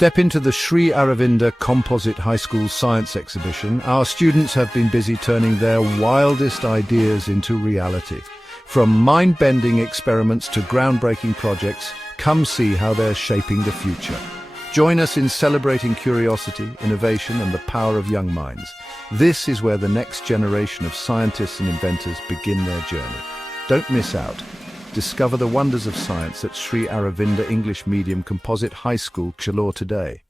Step into the Sri Aravinda Composite High School Science Exhibition. Our students have been busy turning their wildest ideas into reality. From mind-bending experiments to groundbreaking projects, come see how they're shaping the future. Join us in celebrating curiosity, innovation, and the power of young minds. This is where the next generation of scientists and inventors begin their journey. Don't miss out. Discover the wonders of science at Sri Aravinda English Medium Composite High School, Chilor today.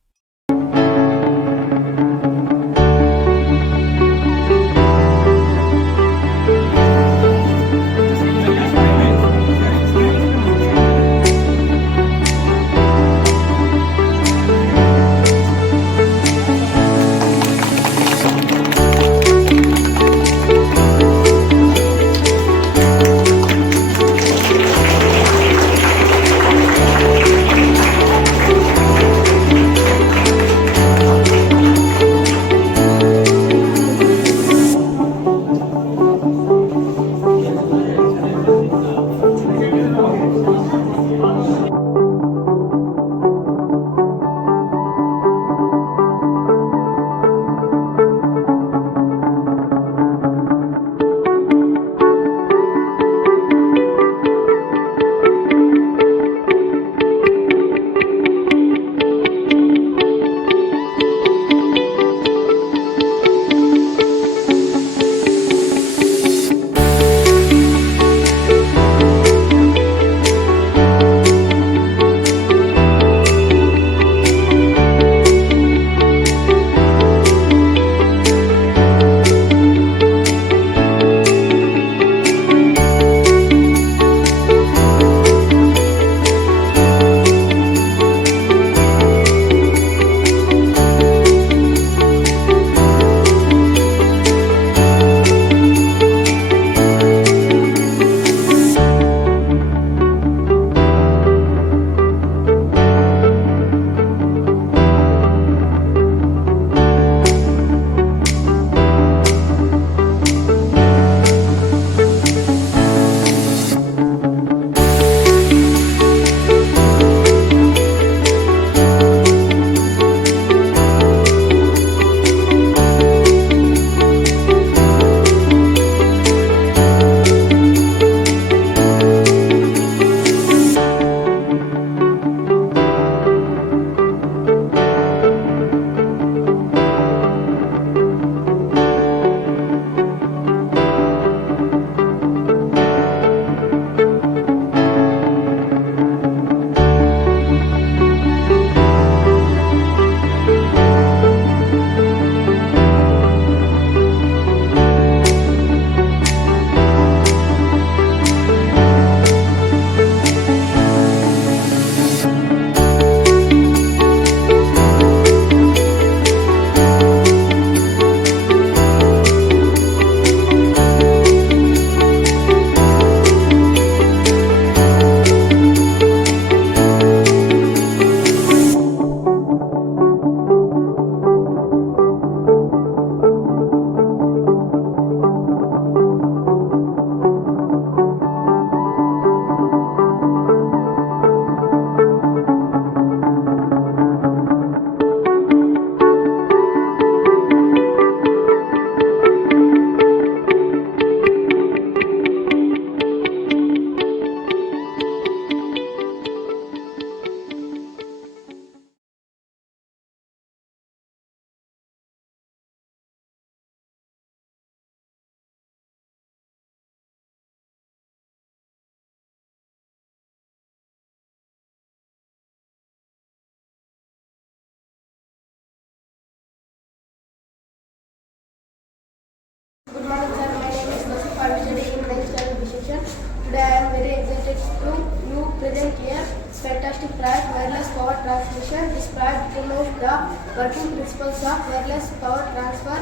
Good morning, sir. My name is Nasif. I am studying in 9th standard decision. Today I am very excited to you present here fantastic product wireless power transmission. This product promotes the working principles of wireless power transfer,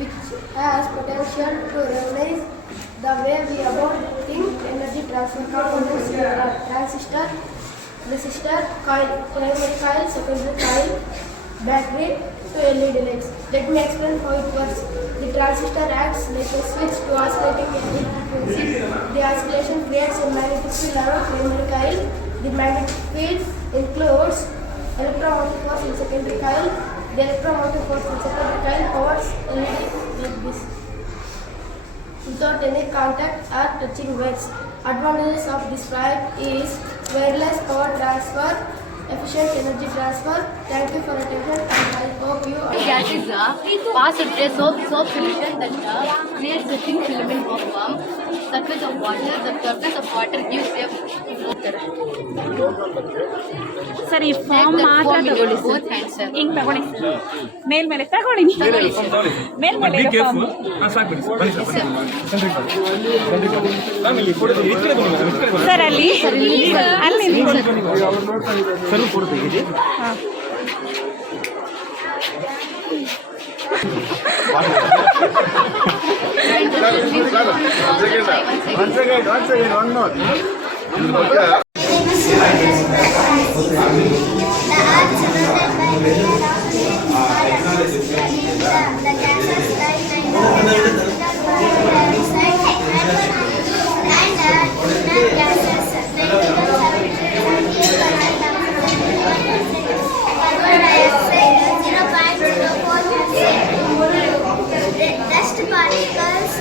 which has potential to revolutionize the way we about putting energy transfer components in a transistor, resistor, coil, primary coil, secondary coil, battery to LED lights. Let me explain how it works. The transistor acts like a switch to oscillating at the frequency. The oscillation creates a magnetic field around primary coil. The magnetic field includes electromotive force in secondary coil. The electromotive force in secondary coil powers LED like this without any contact or touching wires. Advantages of this product is wireless power transfer, efficient energy transfer. Thank you for attention and I hope you Gas is a pass spray soap solution that creates a thin filament of surface of water. The surface of water gives a sir ಈ form ಮಾತ್ರ ತಗೊಳ್ಳಿ sir ಹಿಂಗ್ ತಗೊಳ್ಳಿ sir ಮೇಲ್ಮೇಲೆ ತಗೊಳ್ಳಿ ಮೇಲ್ಮೇಲೆ sir ಅಲ್ಲಿ ಅಲ್ಲಿ Dust particles.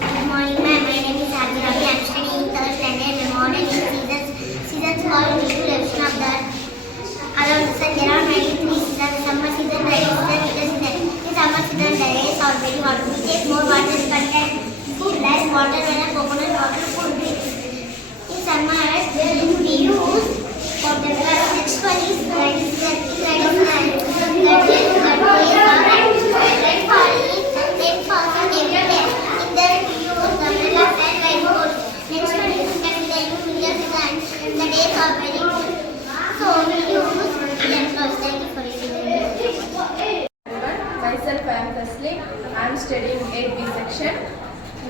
Good morning, ma'am. My name is Adiravi. I am studying third standard. The modern seasons called evolution of the around sun. There are 93 seasons. Summer season, rainy season, winter season. In summer season, the days are very hot. We take more water but can less water when a coconut water could be. In summer, we use for the next one is rainy season. Myself, I am Taslim. I am studying 8B section.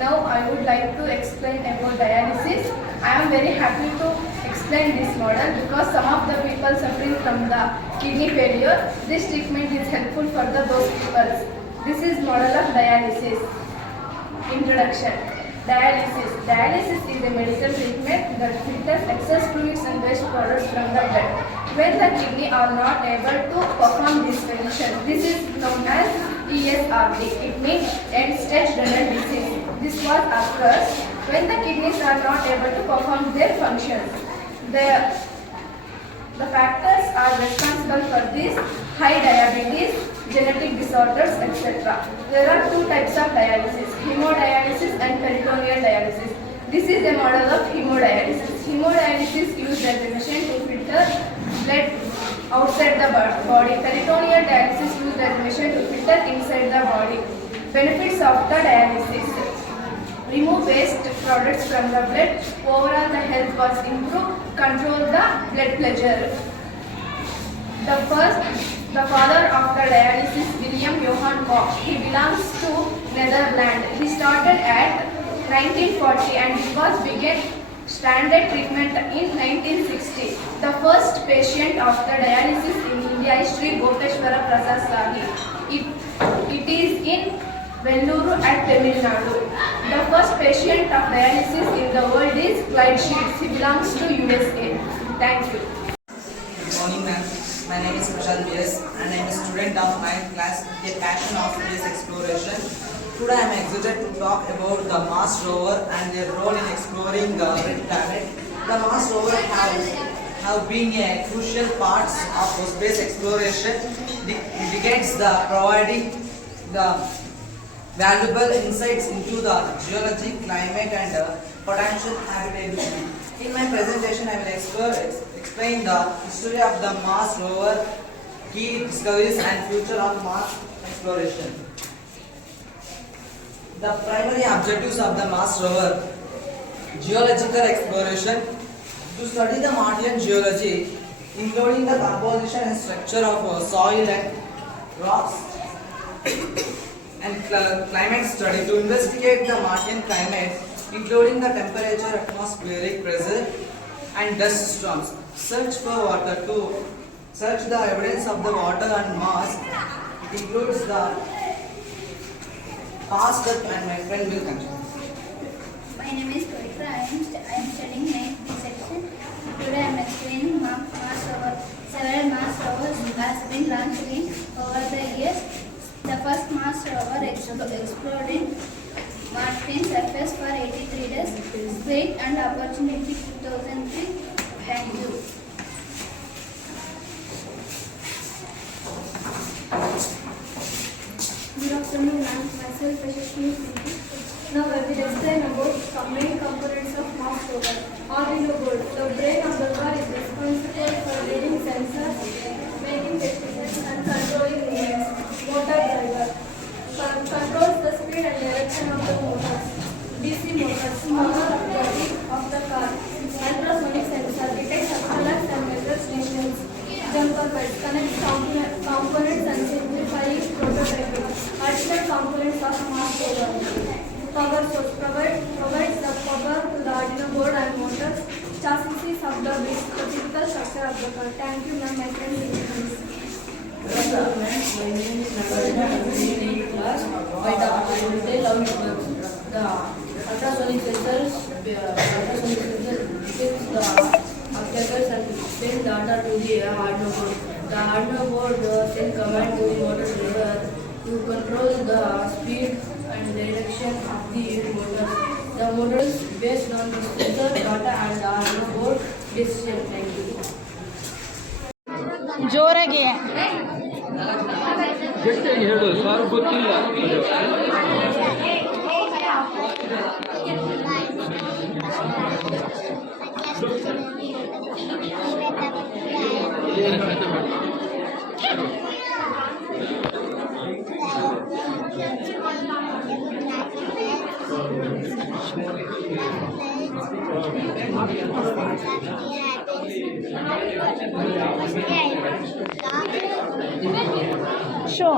Now I would like to explain about dialysis. I am very happy to explain this model because some of the people suffering from the kidney failure, this treatment is helpful for those people. This is model of dialysis. Introduction. Dialysis. Dialysis is a medical treatment that filters excess fluids and waste products from the blood. When the kidney are not able to perform this function, this is known as ESRD. It means end-stage renal disease. This was occurs when the kidneys are not able to perform their functions. The factors are responsible for this: high diabetes, genetic disorders, etc. There are two types of dialysis: hemodialysis and peritoneal dialysis. This is a model of hemodialysis. Hemodialysis uses a machine to filter blood outside the body. Peritoneal dialysis uses a machine to filter inside the body. Benefits of the dialysis: remove waste products from the blood. Overall, the health was improved. Control the blood pressure. The father of the dialysis, William Johann Koch. He belongs to Netherlands. He started at 1940 and it was began standard treatment in 1960. The first patient of the dialysis in India is Sri Gopeshwara Prasad Sahi. It is in Velluru at Tamil Nadu. The first patient of dialysis in the world is Clyde Sheets. He belongs to USA. Thank you. Good morning, ma'am. My name is Prashant B.S. and I am a student of 9th class with a passion of space exploration. Today I am excited to talk about the Mars rover and their role in exploring the red planet. The Mars rover have been a crucial part of space exploration. Decades providing the valuable insights into the geology, climate and potential habitability. In my presentation, I will explain the history of the Mars rover, key discoveries and future of Mars exploration. The primary objectives of the Mars rover: geological exploration, to study the Martian geology, including the composition and structure of soil and rocks, and climate study, to investigate the Martian climate, including the temperature, atmospheric pressure and dust storms. Search for water, to search the evidence of the water on Mars. It includes the past and my friend will continue. My name is Pavitra. I am studying 9th section. Today I am explaining Mars rover. Several Mars rovers has been launched in over the years. The first Mars rover explored in Martian surface for 83 days. Great and opportunity 2003. Thank you. Good afternoon, I am myself Yashashni Sindhi. Now I will explain about some main components of Mars rover. Arduino board. The brain of the car is responsible for reading sensors, making decisions and controlling movements. Motor driver controls the speed and direction of the motors. DC motors, motor body of the car. Ultrasonic sensor detects objects and measures distance. Jumper bed connects components and simplifying prototyping. Additional components of Mars rover. Power source provides the power to the Arduino board and motors. Chassis of the physical structure of the car. Thank you, ma'am. My friend is Hello friends, my name is Nagarjuna. I am in 8th class. I will tell how it works. The ultrasonic sensors detects the obstacles and send data to the Arduino board. The Arduino board sends command to the motor driver to control the speed and direction of the motor. The motor is based on the sensor data and the Arduino board decision. Thank you. ಜೋರಾಗಿ ಗಟ್ಟಿಯಾಗಿ ಹೇಳು sir ಗೊತ್ತಿಲ್ಲ show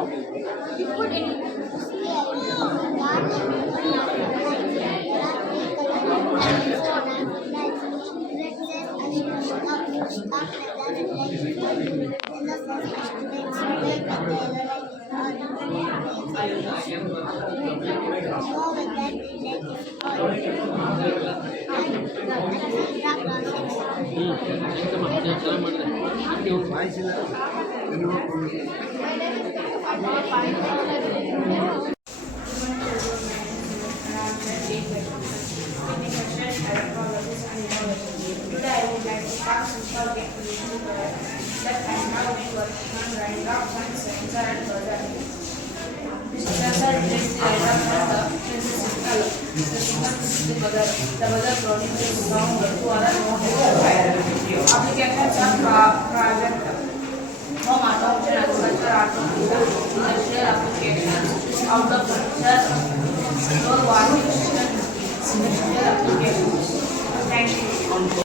Today I would like to talk about the that I have been working on raindrops and sensor and buzzer. This sensor detects the raindrop and the sensor signal. The signal is the buzzer. The buzzer produces sound to other applications are private home adoption, agriculture, automobile, industrial applications, outdoor furniture, door washing machine, industrial applications. Thank you.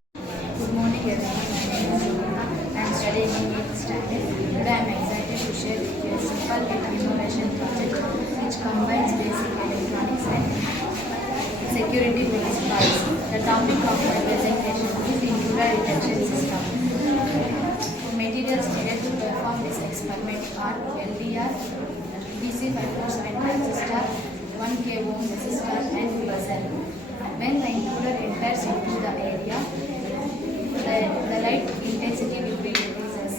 Good morning everyone, my name is Yumna. I am studying in 8th standard. Today I am excited to share with you a simple yet innovation project which combines basic electronics and security-based parts. The topic of my presentation is the intruder detection system. Materials needed to perform this experiment are LDR, DC 547 transistor, 1K ohm resistor and buzzer. When the intruder enters into the area, the light intensity will be decreases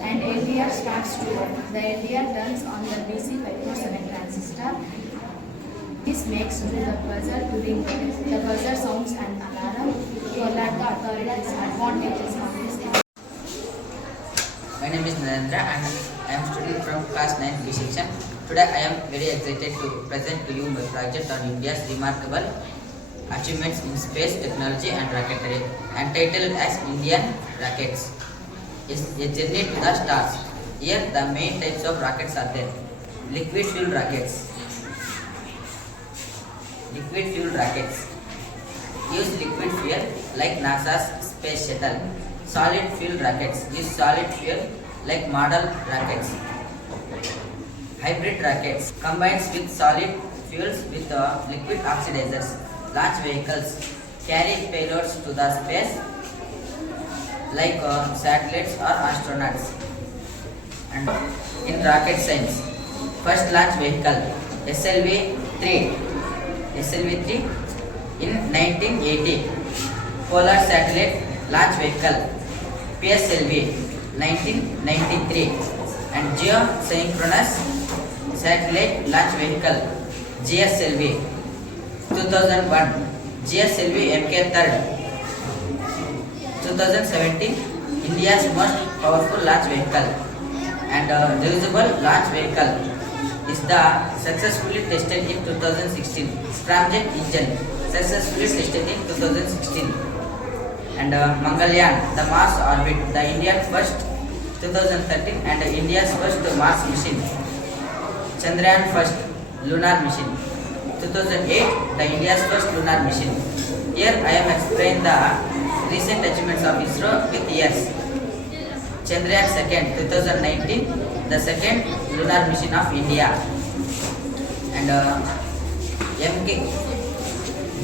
and LDR starts to work. The LDR turns on the DC 547 transistor. This makes to the buzzer to ring. The buzzer sounds an alarm to alert the authorities. Advantages of this. My name is Narendra and I am student from class 9 B section. Today I am very excited to present to you my project on India's remarkable achievements in space technology and rocketry, entitled as Indian Rockets. It's a journey to the stars. Here the main types of rockets are there. Liquid fuel rockets. Liquid fuel rockets use liquid fuel like NASA's space shuttle. Solid fuel rockets use solid fuel like model rockets. Hybrid rockets combines with solid fuels with liquid oxidizers. Launch vehicles carry payloads to the space like satellites or astronauts. And in rocket science, first launch vehicle SLV-3 in 1980. Polar satellite launch vehicle PSLV 1993 and geosynchronous satellite launch vehicle GSLV 2001, GSLV MK3rd 2017, India's most powerful launch vehicle and reusable launch vehicle is the successfully tested in 2016. Scramjet engine successfully tested in 2016 and Mangalyaan, the Mars orbit, the Indian first 2013 and India's first Mars mission. Chandrayaan first lunar mission 2008, the India's first lunar mission. Here I am explain the recent achievements of ISRO with years. Chandrayaan second 2019, the second lunar mission of India and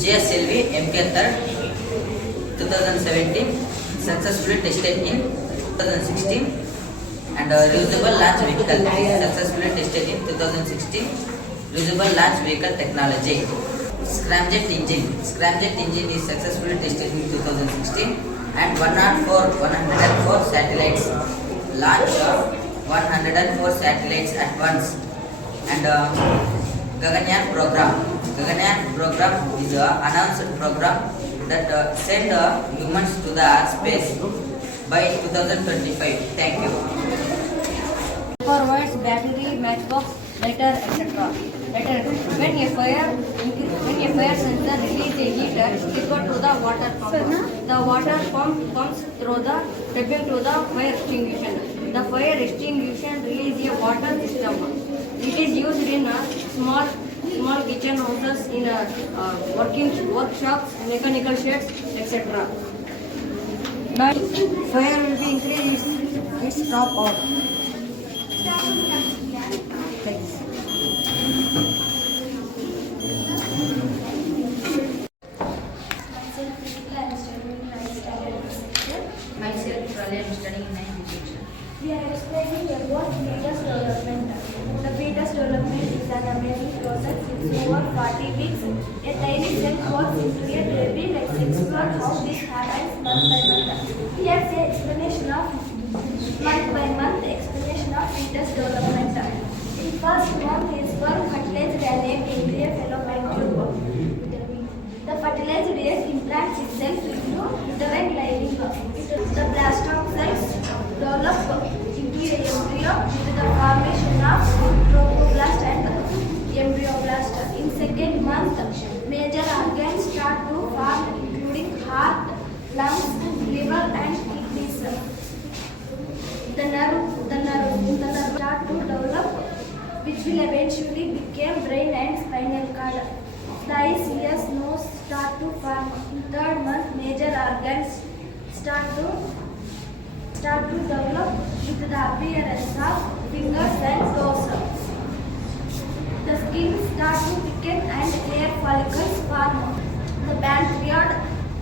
GSLV MK3rd 2017 successfully tested in 2016 and reusable launch vehicle successfully tested in 2016. Reusable launch vehicle technology. Scramjet engine is successfully tested in 2016 and 104 satellites launch 104 satellites at once and Gaganyaan program is an announced program that send humans to the space by 2025. Thank you. Forwards, battery, matchbox, lighter, etc. When a fire sensor releases a heat, triggered to the water pump. The water pump pumps through the turbine to the fire extinguisher. The fire extinguisher releases a water system. It is used in small kitchen houses, in workshops, mechanical sheds, etc. But fire will be increased its drop out. Thanks. Myself, Pralay, I am studying in 9th section. We are explaining about fetus development. The fetus development is an amazing process. It's over 40 weeks. A tiny cell falls into a baby. Let's explore how this happens month by month. Here's the explanation of month by month explanation of fetus development. In first month, his sperm fertilized and egg into a fallopian tube. The fertilized egg implants itself into uterine lining. The blastocell cells develop into a embryo with the formation of trophoblast and embryoblast. In second month, major organs start to form, including heart, lungs, liver, and kidneys. The nerve start to develop, which will eventually become brain and spinal cord. The eyes, ears, nose start to form. In third month, major organs start to develop with the appearance of fingers and toes. The skin starts to thicken and hair follicles form. The pancreas,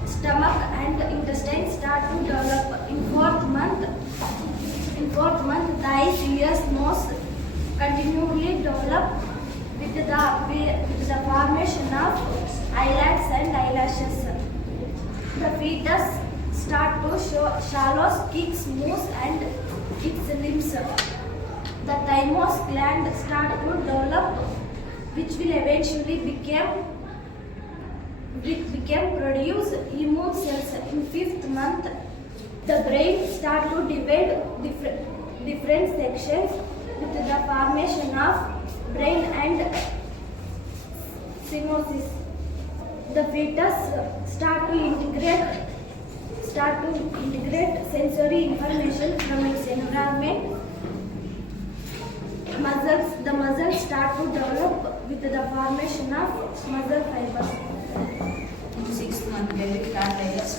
stomach and intestine start to develop. In fourth month, the eyes, ears, nose continually develop with the formation of eyelids and eyelashes. The fetus start to show shallow, kicks, moves and its limbs. The thymus gland start to develop, which will eventually produce immune cells. In fifth month, the brain start to divide different sections with the formation of brain and synapses. The fetus start to integrate sensory information from its environment. The muscles start to develop with the formation of muscle fibers. In sixth month, pelvic fat layers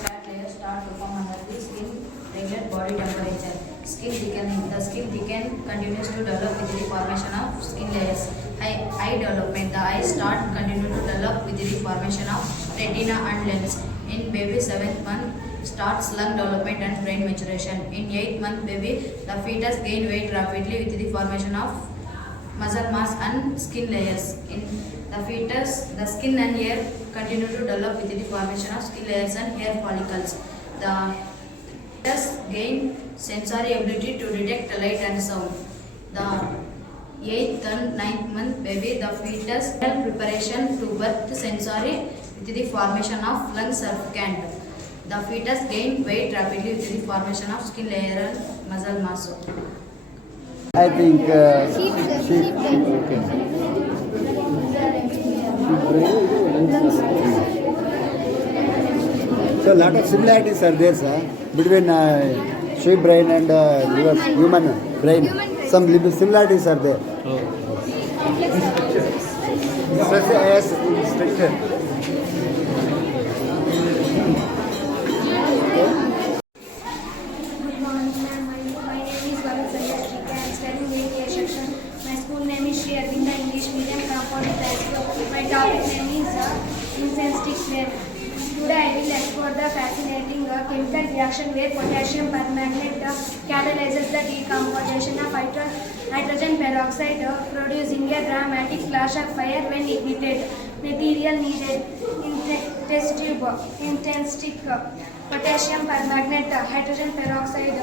start to form under the skin, regular body temperature. Skin thickening. The skin thicken continues to develop with the formation of skin layers. Eye development. The eyes continue to develop with the formation of retina and lens. In baby 7th month starts lung development and brain maturation. In 8th month baby, the fetus gain weight rapidly with the formation of muscle mass and skin layers. In the fetus, the skin and hair continue to develop with the formation of skin layers and hair follicles. The Fetus gain sensory ability to detect light and sound. The 8th and 9th month baby, the fetus preparation to birth sensory with the formation of lung surfactant. The fetus gain weight rapidly with the formation of skin layer and muscle mass. I think sheep. Okay. So lot of similarities are there, sir, between sheep brain and human brain. Some little similarities are there. Such as structure. Good morning, ma'am. My name is Varun Sanjay. I am studying 8th year section. My school name is Sri Arvinda English Medium Compound High School. My topic name is incense stick flame. Today I will explore the fascinating chemical reaction where potassium permanganate catalyzes the decomposition of hydrogen peroxide, producing a dramatic flash of fire when ignited. Material needed: test tube, intense stick, potassium permanganate, hydrogen peroxide.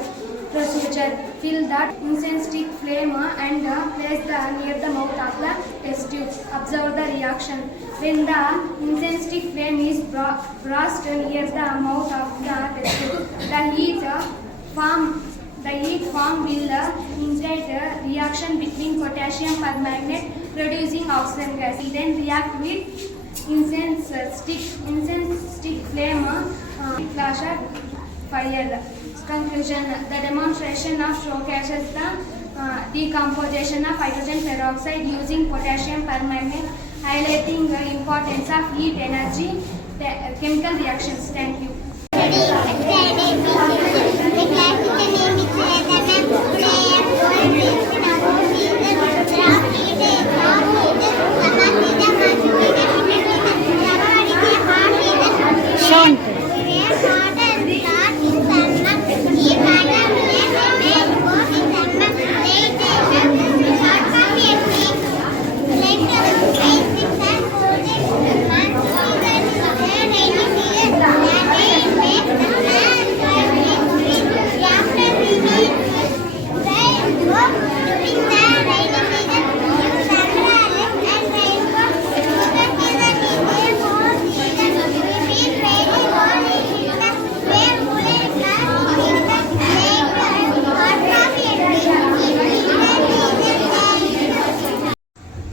Procedure: fill the incense stick flame and place near the mouth of the test tube. Observe the reaction. When the incense stick flame is brought near the mouth of the test tube, the heat form will indicate a reaction between potassium permanganate producing oxygen gas. It then react with incense stick flame flash of fire. Conclusion: the demonstration showcases the decomposition of hydrogen peroxide using potassium permanganate, highlighting the importance of heat energy chemical reactions. Thank you.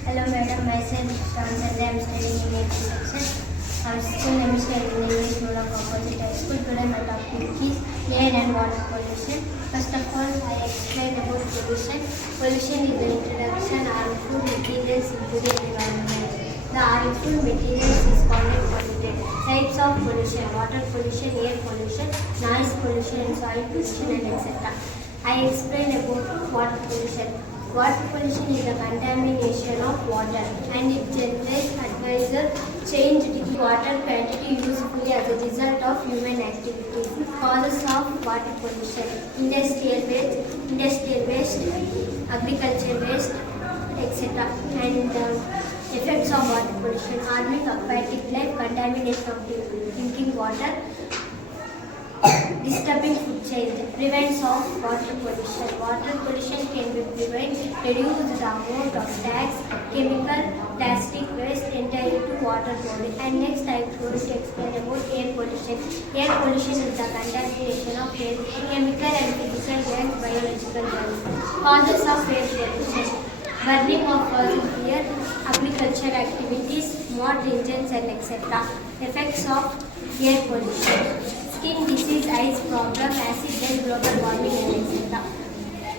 Hello madam, myself Ram Chandra. I am studying in 8th section. Our school name is English Medium Compound High School. Today my topic is air and water pollution. First of all, I explain about pollution. Pollution is the introduction of harmful materials into the environment. The harmful materials is called pollutant. Types of pollution: water pollution, air pollution, noise pollution, soil pollution, and etc. I explain about water pollution. Water pollution is the contamination of water and it generates advisor change in water quantity usefully as a result of human activities. Causes of water pollution: industrial waste, agriculture waste, etc. And effects of water pollution: harming aquatic life, contamination of drinking water, disturbing food chain. Prevents of water pollution. Water pollution can be prevented. Reduce the amount of tags, chemical, plastic waste enter into water body. And next I am going to explain about air pollution. Air pollution is the contamination of air, chemical and physical and biological germs. Causes of air pollution: burning of fossil fuel, agriculture activities, motor engines, and etc. Effects of air pollution: skin disease, eyes problem, acid rain, global warming, and etc.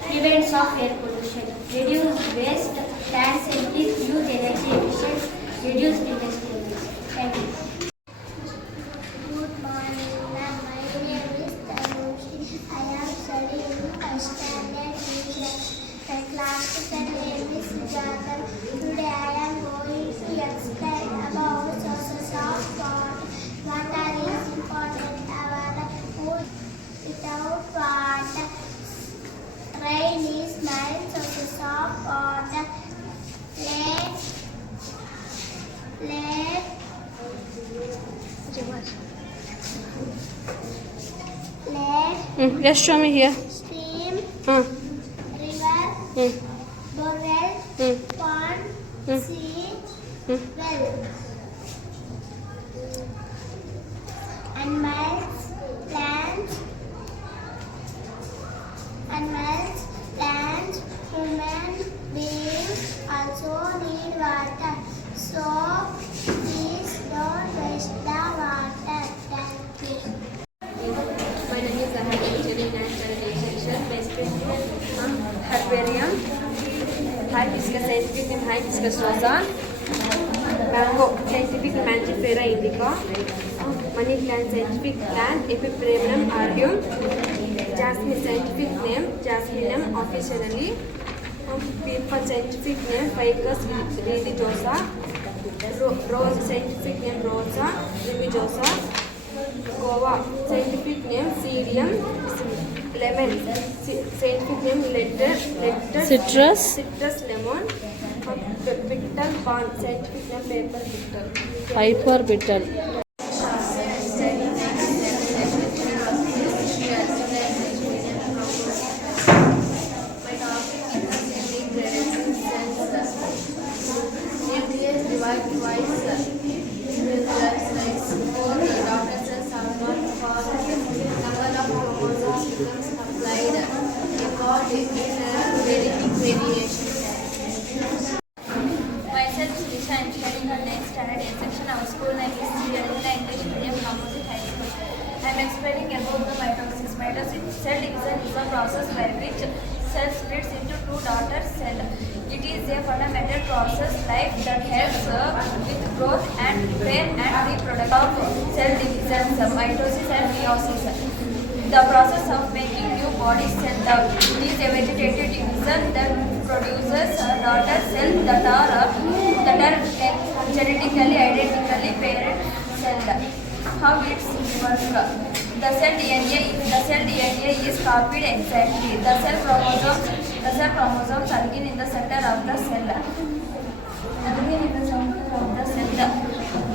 Prevents of air pollution: reduce waste, plants and trees, use energy efficient, reduce industrial waste. Thank you. Good morning, ma'am. My name is Tanushi. I am studying first standard English. My class name is Sujata. Today I am going to explain about sources of water. Water is important. Our food without water. Rain is nice. Yes, show me here. Stream, Huh. river, borewell, pond, sea, well. Animals, plants, human beings also need water. So please don't waste the water. Thank you. My name is Ahad, actually natural education, based on herbarium, hibiscus, scientific name hibiscus rosa, mango, scientific Mangifera indica, money plant, scientific plant, Epipremnum aureum, jasmine, scientific name Jasminum officially, people, scientific name Ficus religiosa, rose, scientific name Rosa religiosa, guava, scientific name Cerium, lemon, scientific name citrus lemon, pictal palm, scientific name paper beetle. Myself is Disha. I am studying her 9th standard in section. Our school name is Sriarita English Medium Composite High School. I am explaining about the mitosis. Mitosis cell division is a process by which cell splits into two daughter cells. It is a fundamental process life that helps with growth and repair and reproduction of cell divisions, mitosis and meiosis. The process of making new body cell is a vegetative division that produces daughter cells that are genetically identically parent cell. How it works? The cell DNA is copied exactly. The cell chromosomes are again in the center of the cell.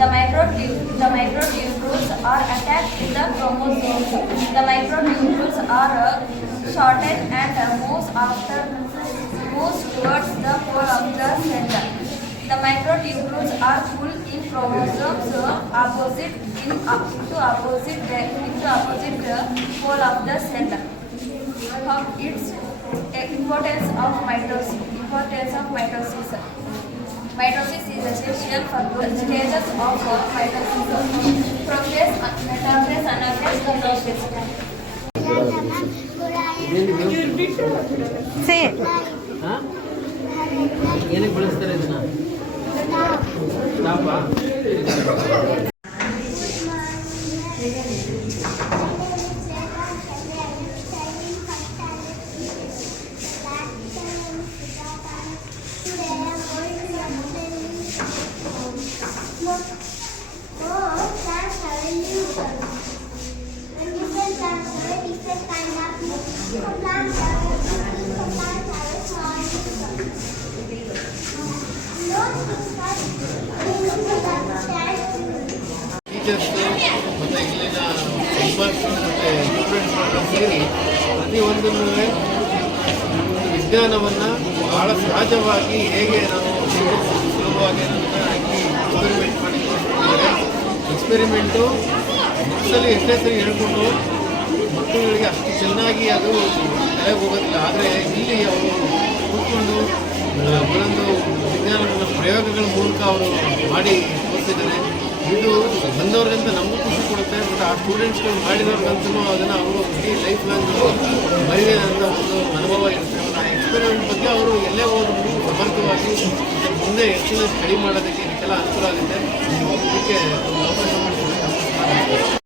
The microtubules are attached to the chromosomes. The microtubules are shortened and moves towards the pole of the cell. The microtubules are pulled in chromosomes opposite pole of the cell. Its importance of mitosis. Mitosis is essential for both stages of mitosis: prophase, metaphase, anaphase, telophase. Say. ಏನಕ್ಕೆ ಬಳಸ್ತಾರೆ ಇದನ್ನ ಸ್ಟಾಪಾ teachers ಮತ್ತು ಇಲ್ಲಿನ experts ಮತ್ತು students ಸೇರಿ ಪ್ರತಿಯೊಂದನ್ನು ವಿಜ್ಞಾನವನ್ನು ಭಾಳ ಸಹಜವಾಗಿ ಹೇಗೆ ನಾವು ಸುಲಭವಾಗಿ ಎಕ್ಸ್ಪೆರಿಮೆಂಟ್ ಮಾಡಿ ಎಕ್ಸ್ಪೆರಿಮೆಂಟು ಮಕ್ಕಳಲ್ಲಿ ಎಷ್ಟೇ ಸರಿ ಹೇಳ್ಕೊಂಡು ಮಕ್ಕಳುಗಳಿಗೆ ಅಷ್ಟು ಚೆನ್ನಾಗಿ ಅದು ತಲೆಗೆ ಹೋಗೋದಿಲ್ಲ. ಆದರೆ ಇಲ್ಲಿ ಅವರು ಕೂತ್ಕೊಂಡು ಒಂದೊಂದು ವಿಜ್ಞಾನವನ್ನು ಪ್ರಯೋಗಗಳ ಮೂಲಕ ಅವರು ಮಾಡಿ ತೋರಿಸಿದ್ದಾರೆ. ಇದು ಬಂದವ್ರಿಗಂತ ನಮಗೂ ಖುಷಿ ಕೊಡುತ್ತೆ, ಮತ್ತು ಆ ಸ್ಟೂಡೆಂಟ್ಸ್ಗಳು ಮಾಡಿದವ್ರಿಗಂತೂ ಅದನ್ನು ಅವರು ಇಡೀ ಲೈಫ್ ಲಾಂಗ್ ಮರಿದೆ ಅಂತ ಒಂದು ಅನುಭವ ಇರುತ್ತೆ. ಆ ಎಕ್ಸ್ಪೆರಿಮೆಂಟ್ ಬಗ್ಗೆ ಅವರು ಎಲ್ಲೇ ಹೋದ್ರು ಸಮರ್ಥವಾಗಿ ಮುಂದೆ ಹೆಚ್ಚಿನ ಸ್ಟಡಿ ಮಾಡೋದಕ್ಕೆ ಇದಕ್ಕೆಲ್ಲ ಅನುಕೂಲ ಆಗುತ್ತೆ. ಇದಕ್ಕೆ ಅವಕಾಶ ಮಾಡಿಕೊಡಿ.